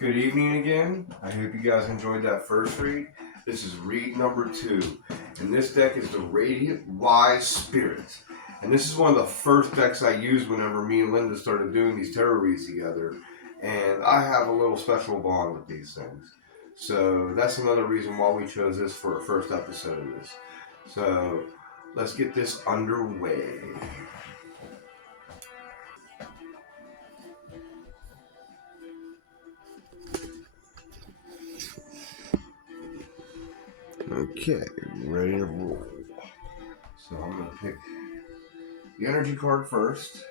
Good evening again. I hope you guys enjoyed that first read. This is read number 2. And this deck is the Radiant Wise Spirit. And this is one of the first decks I used whenever me and Linda started doing these tarot reads together. And I have a little special bond with these things. So that's another reason why we chose this for a first episode of this. So let's get this underway. Okay, ready to roll. So I'm going to pick the energy card first,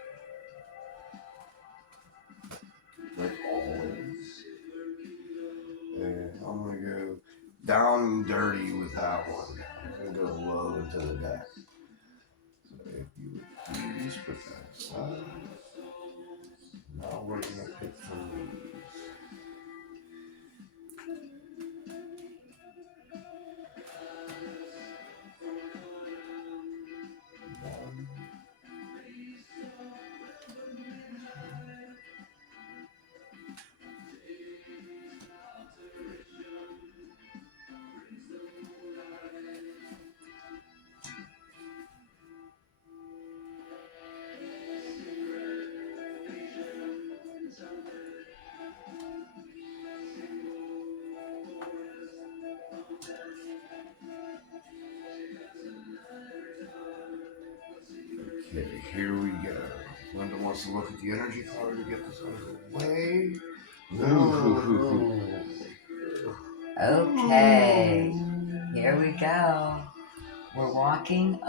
like always. And I'm going to go down and dirty with that one. I'm going to go low into the deck. So if you would please put that aside. Now we're going to pick from these. One, okay, here we go. Linda wants to look at the energy card to get this underway. Ooh. Okay, here we go. We're walking,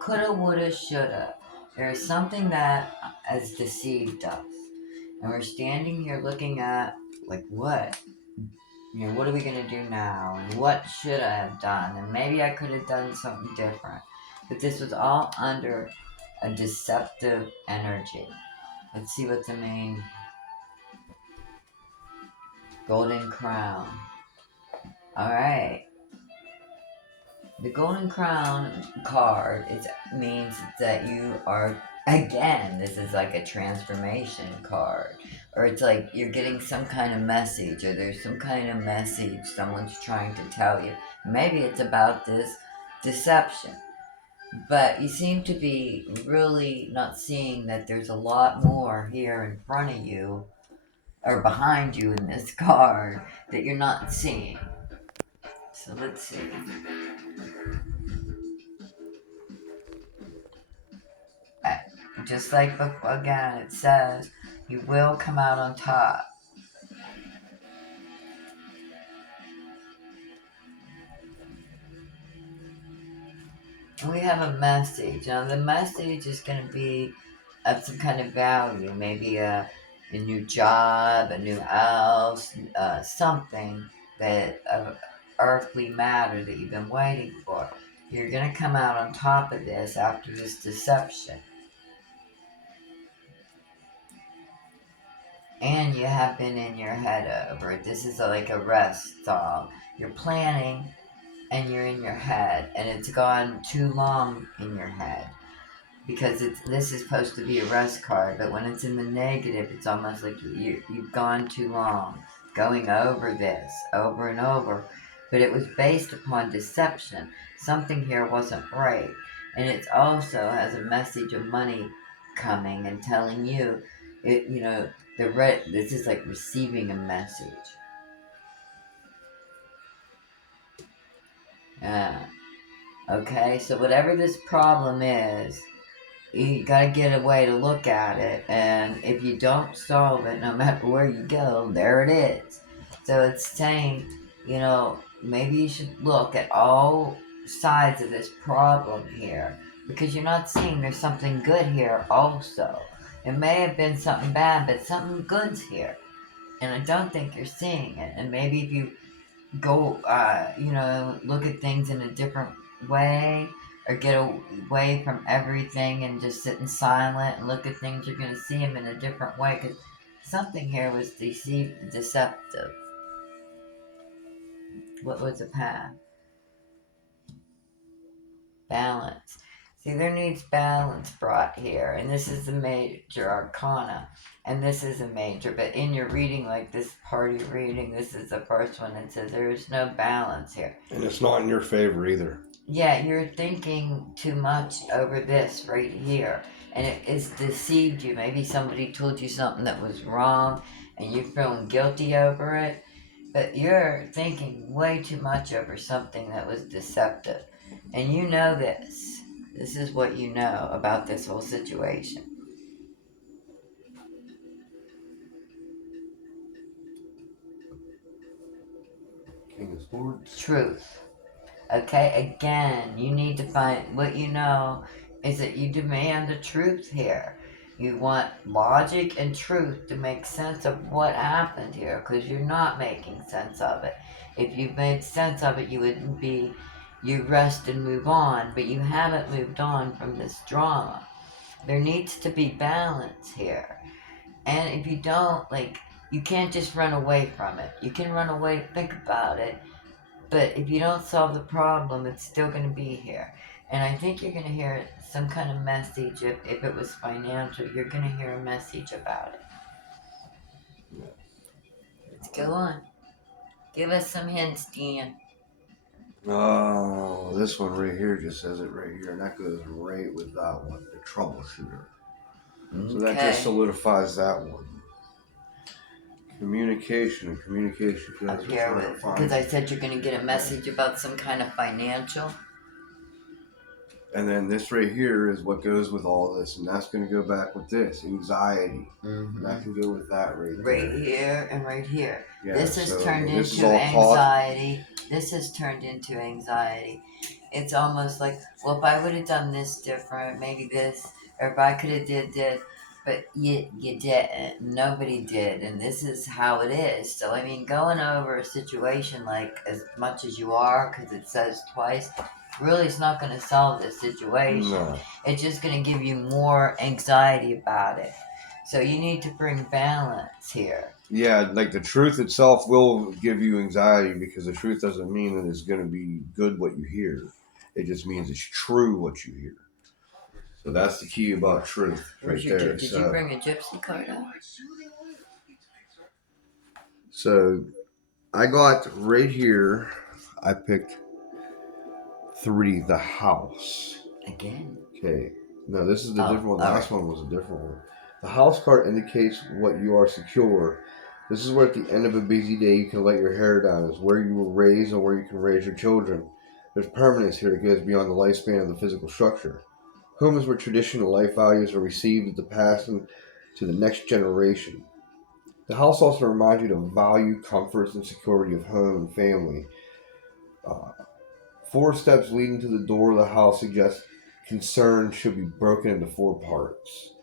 coulda, woulda, shoulda. There's something that has deceived us. And we're standing here looking at, like, what? What are we gonna do now? And what should I have done? And maybe I could have done something different. But this was all under a deceptive energy. Let's see what the main golden crown. Alright. The Golden Crown card means that you are, again, this is like a transformation card. Or it's like you're getting some kind of message, or there's some kind of message someone's trying to tell you. Maybe it's about this deception. But you seem to be really not seeing that there's a lot more here in front of you, or behind you in this card, that you're not seeing. So let's see. Uh, Just like before, again, it says you will come out on top. And we have a message. Now, the message is going to be of some kind of value, maybe a new job, a new house, something that of earthly matter that you've been waiting for. You're going to come out on top of this after this deception. And you have been in your head over it. This is like a rest song. You're planning and you're in your head, and it's gone too long in your head because this is supposed to be a rest card, but when it's in the negative, it's almost like you've gone too long going over this over and over. But it was based upon deception. Something here wasn't right, and it also has a message of money coming and telling you, it this is like receiving a message. Yeah. Okay, so whatever this problem is, you gotta get a way to look at it, and if you don't solve it, no matter where you go, there it is. So it's saying, maybe you should look at all sides of this problem here, because you're not seeing there's something good here also. It may have been something bad, but something good's here, and I don't think you're seeing it. And maybe if you go, look at things in a different way, or get away from everything and just sit in silent and look at things, you're going to see them in a different way, because something here was deceptive. What was the path? Balance. See, there needs balance brought here, and this is the major arcana, and this is a major. But in your reading, like this party reading, this is the first one, and says there is no balance here. And it's not in your favor either. Yeah, you're thinking too much over this right here, and it has deceived you. Maybe somebody told you something that was wrong, and you're feeling guilty over it. But you're thinking way too much over something that was deceptive. And you know this. This is what you know about this whole situation. King of Swords. Truth. Okay, again, you need to find what you know is that you demand the truth here. You want logic and truth to make sense of what happened here because you're not making sense of it. If you made sense of it, you wouldn't be, you rest and move on, but you haven't moved on from this drama. There needs to be balance here. And if you don't, like, you can't just run away from it. You can run away, think about it, but if you don't solve the problem, it's still going to be here. And I think you're going to hear some kind of message. If it was financial, you're going to hear a message about it. Let's go on. Give us some hints, Dan. Oh, this one right here just says it right here, and that goes right with that one, the troubleshooter. So that just Okay. solidifies that one. Communication. Up here, because I said you're going to get a message about some kind of financial. And then this right here is what goes with all this, and that's going to go back with this anxiety. And that can go with that right there. Here and right here. Yeah, this has so turned this into is all anxiety. This has turned into anxiety. It's almost like, well, if I would have done this different, maybe this, or if I could have did this, but you didn't. Nobody did, and this is how it is. So I mean, going over a situation like as much as you are, because it says twice, really, it's not going to solve the situation. No. It's just going to give you more anxiety about it. So you need to bring balance here. Yeah, like the truth itself will give you anxiety because the truth doesn't mean that it's going to be good what you hear. It just means it's true what you hear. So that's the key about truth right there. Did you bring a gypsy card out? So I got right here, I picked 3, the house. Again? Okay. No, this is the different one. The all last one was a different one. The house card indicates what you are secure. This is where at the end of a busy day you can let your hair down. It's where you were raised and where you can raise your children. There's permanence here that goes beyond the lifespan of the physical structure. Home is where traditional life values are received to pass them to the next generation. The house also reminds you to value comforts and security of home and family. Uh, 4 steps leading to the door of the house suggest concern should be broken into 4 parts.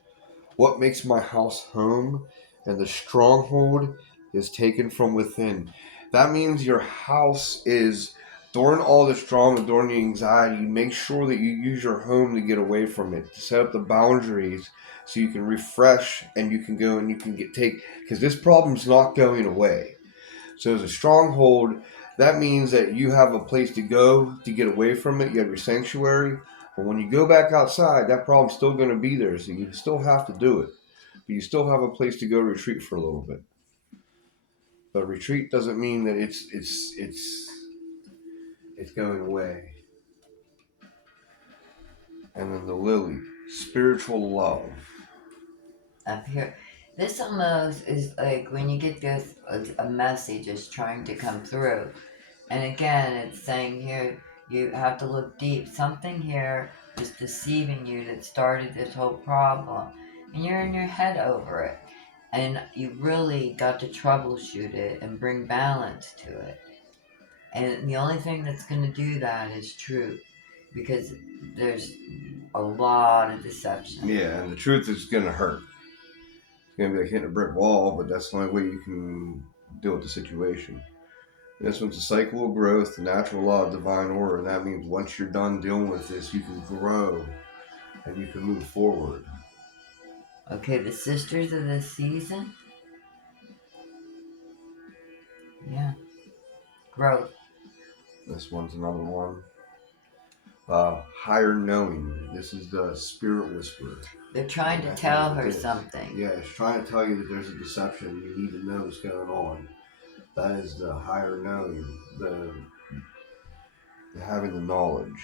What makes my house home? And the stronghold is taken from within. That means your house is, during all this drama, during the anxiety, make sure that you use your home to get away from it, to set up the boundaries so you can refresh and you can go and you can because this problem's not going away. So as a stronghold, that means that you have a place to go to get away from it. You have your sanctuary. But when you go back outside, that problem's still going to be there. So you still have to do it. But you still have a place to go retreat for a little bit. But retreat doesn't mean that it's going away. And then the lily, spiritual love. Up here. This almost is like when you get this, a message is trying to come through. And again, it's saying here, you have to look deep. Something here is deceiving you that started this whole problem. And you're in your head over it. And you really got to troubleshoot it and bring balance to it. And the only thing that's going to do that is truth. Because there's a lot of deception. Yeah, and the truth is going to hurt. It's going to be like hitting a brick wall, but that's the only way you can deal with the situation. This one's a cycle of growth, the natural law of divine order, and that means once you're done dealing with this, you can grow and you can move forward. Okay, the sisters of the season? Yeah. Growth. This one's another one. higher knowing. This is the spirit whisperer. They're trying And to that tell is what her it is. something. Yeah, it's trying to tell you that there's a deception. You need to know what's going on. That is the higher knowing, the having the knowledge.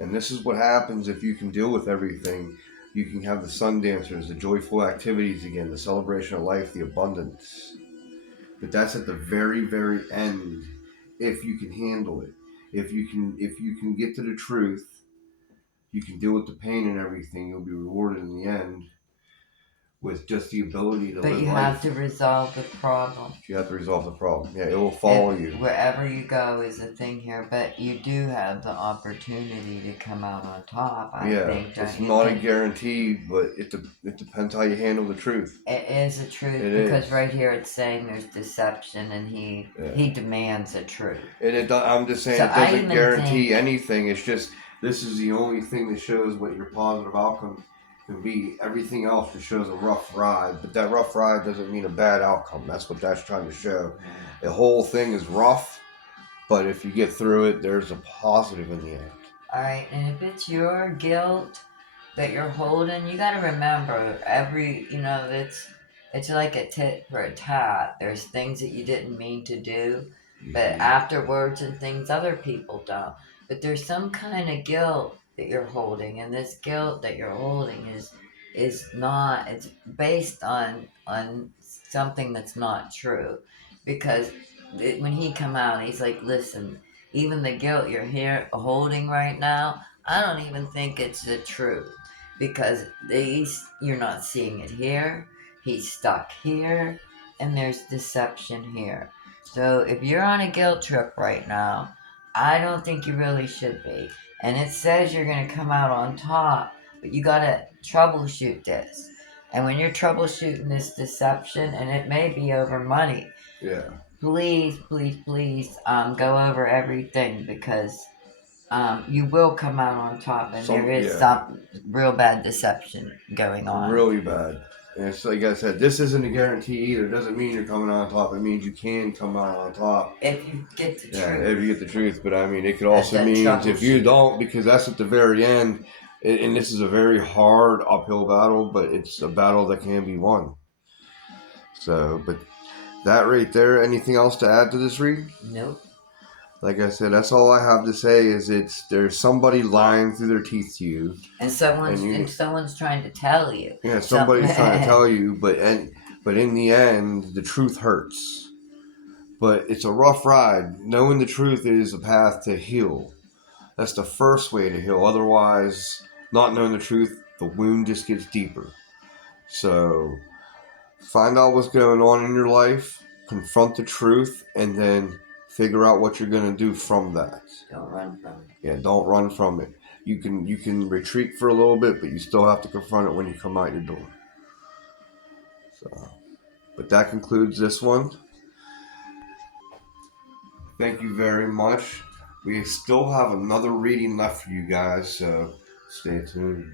And this is what happens if you can deal with everything. You can have the sun dancers, the joyful activities again, the celebration of life, the abundance. But that's at the very, very end. If you can handle it, if you can get to the truth, you can deal with the pain and everything. You'll be rewarded in the end with just the ability to But live you have life. to resolve the problem. You have to resolve the problem. Yeah, it will follow you. Wherever you go is a thing here, but you do have the opportunity to come out on top, I Yeah, think, don't it's you not a think? guarantee, but it depends how you handle the truth. It is a truth It because is. right here it's saying there's deception and Yeah. he demands a truth. And I'm just saying So it I doesn't even guarantee think anything. It's just this is the only thing that shows what your positive outcome can be. Everything else just shows a rough ride, but that rough ride doesn't mean a bad outcome. That's what that's trying to show. The whole thing is rough, but if you get through it, there's a positive in the end. Alright, and if it's your guilt that you're holding, you gotta remember it's like a tit for a tat. There's things that you didn't mean to do, but afterwards and things other people don't. But there's some kind of guilt that you're holding, and this guilt that you're holding is not it's based on something that's not true. Because when he come out, he's like, listen, even the guilt you're here holding right now, I don't even think it's the truth because you're not seeing it here. He's stuck here, and there's deception here. So if you're on a guilt trip right now, I don't think you really should be. And it says you're going to come out on top, but you got to troubleshoot this. And when you're troubleshooting this deception, and it may be over money, Yeah. please, please, please, go over everything because you will come out on top, and there is Yeah. some real bad deception going on. Really bad. And it's like I said, this isn't a guarantee either. It doesn't mean you're coming on top. It means you can come out on top. If you get the Yeah, truth, if you get the truth. But I mean, it could that's also that mean if you troubleshoot. don't, because that's at the very end. And this is a very hard uphill battle, but it's a battle that can be won. So, but that right there, anything else to add to this read? Nope. Like I said, that's all I have to say is there's somebody lying through their teeth to you. And And someone's trying to tell you. yeah, Some somebody's trying to tell you, but in the end, the truth hurts. But it's a rough ride. Knowing the truth is a path to heal. That's the first way to heal. Otherwise, not knowing the truth, the wound just gets deeper. So find out what's going on in your life, confront the truth, and then figure out what you're gonna do from that. don't run from it. Yeah, don't run from it. You can retreat for a little bit, but you still have to confront it when you come out your door. So, but that concludes this one. Thank you very much. We still have another reading left for you guys, so stay tuned.